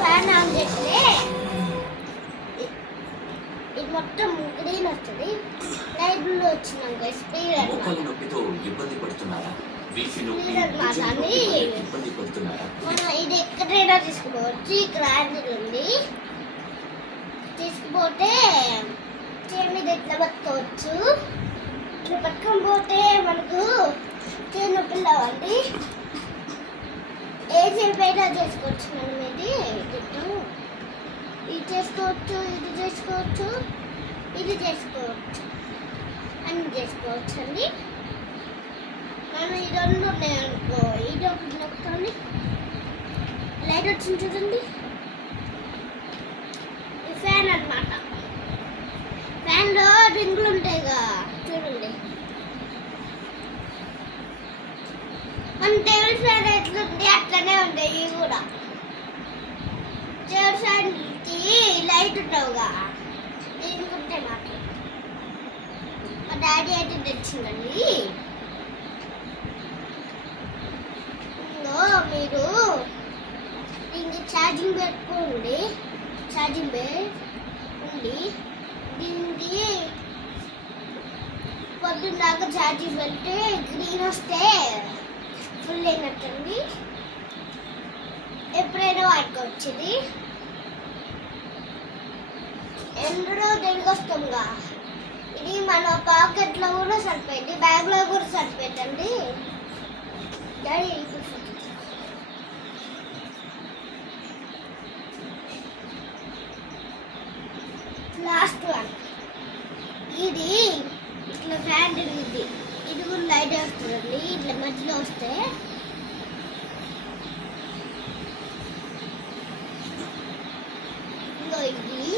Fan on చేస్తే ఇది మొత్తం గ్రీన్ వస్తుంది. లైట్ బ్లూ వచ్చినాక స్పీడ్ మోకాలు నొప్పితో ఇబ్బంది పడుతున్నారా? వీపు నొప్పి, అన్నమాట అని ఇబ్బంది పడుతున్నారా? మనం ఇది ఎక్కడైనా తీసుకుపోవచ్చు. ఇక్కడ హ్యాండిల్ ఉంది, తీసుకుపోతే చేయి మీద ఎట్లా పట్టుకోవచ్చు. ఇట్లా పట్టుకొని పోతే మనకు చేయి నొప్పి రావండి. ఏ చేయి అయినా చేసుకోవచ్చు. మనం ఇది చేసుకోవచ్చు, ఇది చేసుకోవచ్చు, ఇది చేసుకోవచ్చు, అన్ని చేసుకోవచ్చు అండి. మనం ఈ రెండు ఉన్నాయి అనుకో, ఇది ఒకటి నొక్కుతుంది, లైట్ వచ్చింది చూడండి. ఈ ఫ్యాన్ అన్నమాట. ఫ్యాన్లో రింగులు ఉంటాయిగా చూడండి. మన టేబుల్ ఫ్యాన్ ఎట్లుంది అట్లనే ఉంటాయి ఇవి కూడా. టేబుల్ ఫ్యాన్కి లైట్ ఉండవుగా, దీనికి ఉంటాయి మాకు. మా డాడీ అయితే తెచ్చిందండి. మీరు దీనికి ఛార్జింగ్ పెట్టుకోండి. ఛార్జింగ్ బెడ్ ఉంది. దీనికి పొద్దున్న దాకా ఛార్జింగ్ పెడితే గ్రీన్ వస్తే ఫుల్ అయినట్టుంది. ఎప్పుడైనా వాడుకోవచ్చు. ఇది ఎండలో దేనికి వస్తాంగా. ఇది మన పాకెట్లో కూడా సరిపోయింది, బ్యాగ్లో కూడా సరిపోయిందండి. Daddy last one. ఇది ఇట్లా ఫ్యాన్ తిరిగింది. ఇది కూడా లైట్ వస్తుందండి. ఇట్లా మధ్యలో వస్తే ఇది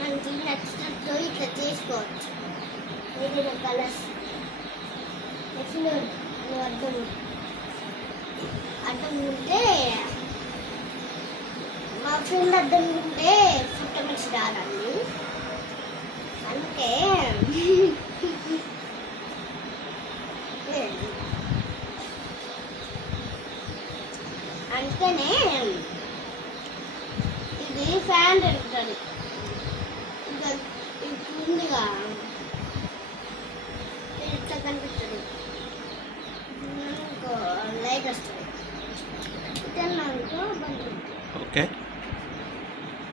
మనకి నచ్చినట్టు ఇట్లా చేసుకోవచ్చు. ఏదైనా కలర్స్ అడ్డం ఉంటే మా ఫ్రెండ్ అడ్డం ఉంటే ఫుట్ట మంచి రాదండి. అందుకే అందుకనే ఇది ఫ్యాన్ తిరుగుతుంది. ఉందిగా ఇట్లా కనిపిస్తుంది, లైట్ వస్తుంది. ఇట్లా బంద్. ఓకే.